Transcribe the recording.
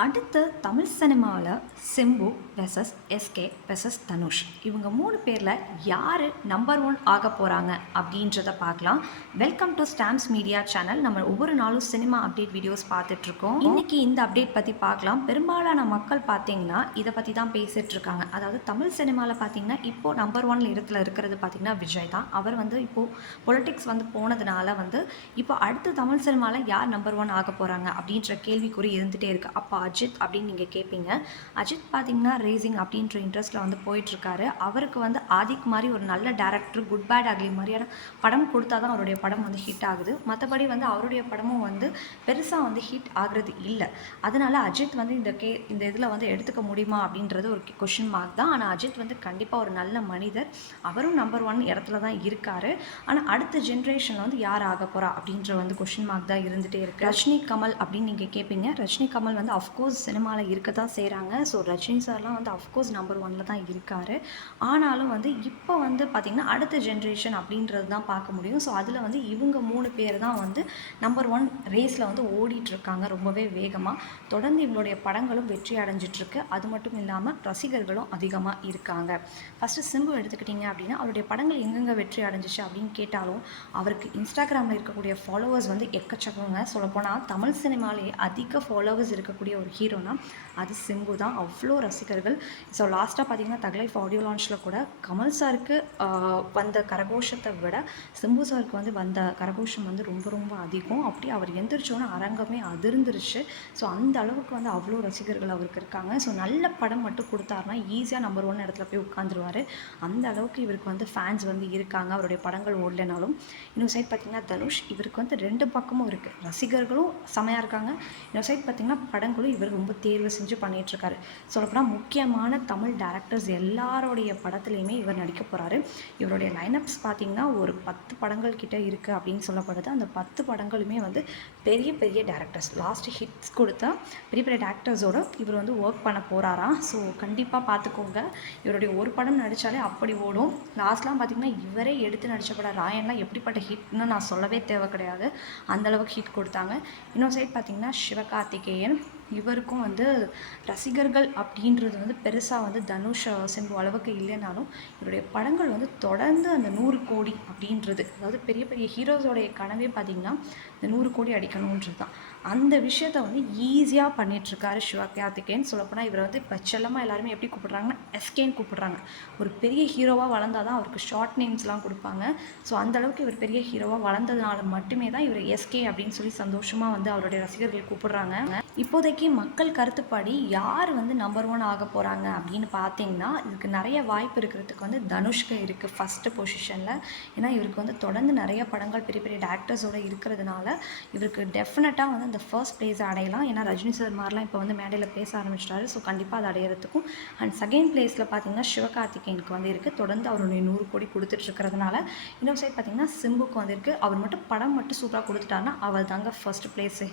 அடுத்து தமிழ் சினிமாவில் Simbu versus SK versus Dhanush இவங்க 3 பேரில் யார் நம்பர் 1 ஆக போகிறாங்க அப்படின்றத பார்க்கலாம். Welcome to stamps media channel. நம்ம ஒவ்வொரு நாளும் சினிமா அப்டேட் வீடியோஸ் பார்த்துட்ருக்கோம். இன்றைக்கி இந்த அப்டேட் பற்றி பார்க்கலாம். பெரும்பாலான மக்கள் பார்த்திங்கன்னா இதை பற்றி தான் பேசிகிட்டு இருக்காங்க. அதாவது தமிழ் சினிமாவில் பார்த்திங்கன்னா இப்போது நம்பர் 1 இடத்துல இருக்கிறது பார்த்திங்கன்னா விஜய் தான். அவர் இப்போது பொலிட்டிக்ஸ் போனதுனால இப்போ அடுத்து தமிழ் சினிமாவில் யார் நம்பர் 1 ஆக போகிறாங்க அப்படின்ற கேள்விக்குறி இருந்துகிட்டே இருக்குது. அப்போ அஜித் அப்படின்னு நீங்கள் கேட்பீங்க. அஜித் பார்த்தீங்கன்னா ரேசிங் அப்படின்ற இன்ட்ரெஸ்ட்டில் போயிட்டுருக்காரு. அவருக்கு ஆதிக் மாதிரி ஒரு நல்ல டேரக்டர் குட் பேட் அக்லி மாதிரியான படம் கொடுத்தா தான் அவருடைய படம் ஹிட் ஆகுது. மற்றபடி அவருடைய படமும் பெருசாக ஹிட் ஆகுறது இல்லை. அதனால் அஜித் இந்த இதில் எடுத்துக்க முடியுமா அப்படின்றது ஒரு கொஷின் மார்க் தான். ஆனால் அஜித் கண்டிப்பாக ஒரு நல்ல மனிதர். அவரும் நம்பர் 1 இடத்துல தான் இருக்கார். ஆனால் அடுத்த ஜென்ரேஷனில் யார் ஆக போகிறா அப்படின்ற கொஷின் மார்க் தான் இருந்துகிட்டே இருக்குது. ரஜினி கமல் அப்படின்னு நீங்கள் கேட்பீங்க. ரஜினி கமல் அஃப்கோர்ஸ் சினிமாவில் இருக்க தான் செய்கிறாங்க. ஸோ ரஜினி சார்லாம் அஃப்கோர்ஸ் நம்பர் 1 தான் இருக்கார். ஆனாலும் இப்போ பார்த்திங்கன்னா அடுத்த ஜென்ரேஷன் அப்படின்றது தான் பார்க்க முடியும். ஸோ அதில் இவங்க 3 பேர் தான் நம்பர் 1 ரேஸில் ஓடிட்டுருக்காங்க ரொம்பவே வேகமாக. தொடர்ந்து இவங்களுடைய படங்களும் வெற்றி அடைஞ்சிட்ருக்கு. அது மட்டும் இல்லாமல் ரசிகர்களும் அதிகமாக இருக்காங்க. ஃபஸ்ட்டு சிம்பு எடுத்துக்கிட்டிங்க அப்படின்னா அவருடைய படங்கள் எங்கெங்கே வெற்றி அடைஞ்சிச்சு அப்படின்னு கேட்டாலும் அவருக்கு இன்ஸ்டாகிராமில் இருக்கக்கூடிய ஃபாலோவர்ஸ் எக்கச்சக்கங்க. சொல்லப்போனால் தமிழ் சினிமாலேயே அதிக ஃபாலோவர்ஸ் இருக்கக்கூடிய ஒரு ஹீரோனா அது சிம்பு தான். அவ்வளோ ரசிகர்கள். ஸோ லாஸ்ட்டாக பார்த்தீங்கன்னா தக்லைஃப் ஆடியோ லான்ச்சில் கூட கமல் சாருக்கு வந்த கரகோஷத்தை விட சிம்பு சாருக்கு வந்த கரகோஷம் ரொம்ப ரொம்ப அதிகம். அப்படி அவர் எந்திரிச்சோன்னா அரங்கமே அதிர்ந்துருச்சு. ஸோ அந்த அளவுக்கு அவ்வளோ ரசிகர்கள் அவருக்கு இருக்காங்க. ஸோ நல்ல படம் மட்டும் கொடுத்தாருனா ஈஸியாக நம்பர் 1 இடத்துல போய் உட்காந்துருவார். அந்த அளவுக்கு இவருக்கு ஃபேன்ஸ் இருக்காங்க. அவருடைய படங்கள் ஓடலைனாலும். இன்னொரு சைட் பார்த்திங்கன்னா தனுஷ், இவருக்கு 2 பக்கமும் இருக்குது. ரசிகர்களும் செமையாக இருக்காங்க. இன்னொரு சைட் பார்த்திங்கன்னா படங்களும் இவர் ரொம்ப தேர்வு செஞ்சு பண்ணிகிட்ருக்காரு. சொல்லப்போனால் முக்கியமான தமிழ் டேரக்டர்ஸ் எல்லாரோடைய படத்துலையுமே இவர் நடிக்க போகிறாரு. இவருடைய லைனப்ஸ் பார்த்திங்கன்னா ஒரு 10 படங்கள் கிட்ட இருக்குது அப்படின்னு சொல்லப்படுது. அந்த 10 படங்களுமே பெரிய பெரிய டேரக்டர்ஸ் லாஸ்ட் ஹிட்ஸ் கொடுத்தா பெரிய பெரிய டேரக்டர்ஸோடு இவர் ஒர்க் பண்ண போகிறாராம். ஸோ கண்டிப்பாக பார்த்துக்கோங்க. இவருடைய ஒரு படம் நடித்தாலே அப்படி ஓடும். லாஸ்ட்லாம் பார்த்திங்கன்னா இவரே எடுத்து நடித்த படம் ராயன்லாம் எப்படிப்பட்ட ஹிட்னு நான் சொல்லவே தேவை கிடையாது. அந்தளவுக்கு ஹிட் கொடுத்தாங்க. இன்னொரு சைட் பார்த்திங்கன்னா சிவகார்த்திகேயன், இவருக்கும் ரசிகர்கள் அப்படின்றது பெருசாக தனுஷ் சிம்பு அளவுக்கு இல்லைனாலும் இவருடைய படங்கள் தொடர்ந்து அந்த 100 கோடி அப்படின்றது, அதாவது பெரிய பெரிய ஹீரோஸோடைய கனவே பார்த்திங்கன்னா இந்த 100 கோடி அடிக்கணுன்றது தான். அந்த விஷயத்த ஈஸியாக பண்ணிகிட்ருக்காரு சிவகார்த்திகேயன். சொல்லப்போனால் இவர் இப்போ செல்லமாக எல்லாருமே எப்படி கூப்பிட்றாங்கன்னா எஸ்கேன்னு கூப்பிட்றாங்க. ஒரு பெரிய ஹீரோவாக வளர்ந்தால் தான் அவருக்கு ஷார்ட் நேம்ஸ்லாம் கொடுப்பாங்க. ஸோ அந்தளவுக்கு இவர் பெரிய ஹீரோவாக வளர்ந்ததுனால மட்டுமே தான் இவர் எஸ்கே அப்படின்னு சொல்லி சந்தோஷமாக அவருடைய ரசிகர்கள் கூப்பிட்றாங்க. இப்போதைக்கு மக்கள் கருத்துப்படி யார் நம்பர் 1 ஆக போகிறாங்க அப்படின்னு பார்த்தீங்கன்னா இதுக்கு நிறைய வாய்ப்பு இருக்கிறதுக்கு தனுஷ்க்கு இருக்குது ஃபஸ்ட்டு பொசிஷனில். ஏன்னா இவருக்கு தொடர்ந்து நிறைய படங்கள் பெரிய பெரிய டேரக்டர்ஸோடு இருக்கிறதுனால இவருக்கு டெஃபினட்டாக அந்த ஃபர்ஸ்ட் பிளேஸ் அடையலாம். ஏன்னா ரஜினி சார் மாதிரிலாம் இப்போ மேடையில் பேச ஆரம்பிச்சிட்டாரு. ஸோ கண்டிப்பாக அது அடையிறதுக்கும். அண்ட் செகண்ட் பிளேஸில் பார்த்தீங்கன்னா சிவகார்த்திகேயனுக்கு இருக்குது. தொடர்ந்து அவருடைய 100 கோடி கொடுத்துட்ருக்கிறதுனால. இன்னொரு சைட் பார்த்திங்கன்னா சிம்புக்கு இருக்குது. அவர் மட்டும் படம் மட்டும் சூப்பராக கொடுத்துட்டாருன்னா அவர் தாங்க ஃபர்ஸ்ட் பிளேஸு.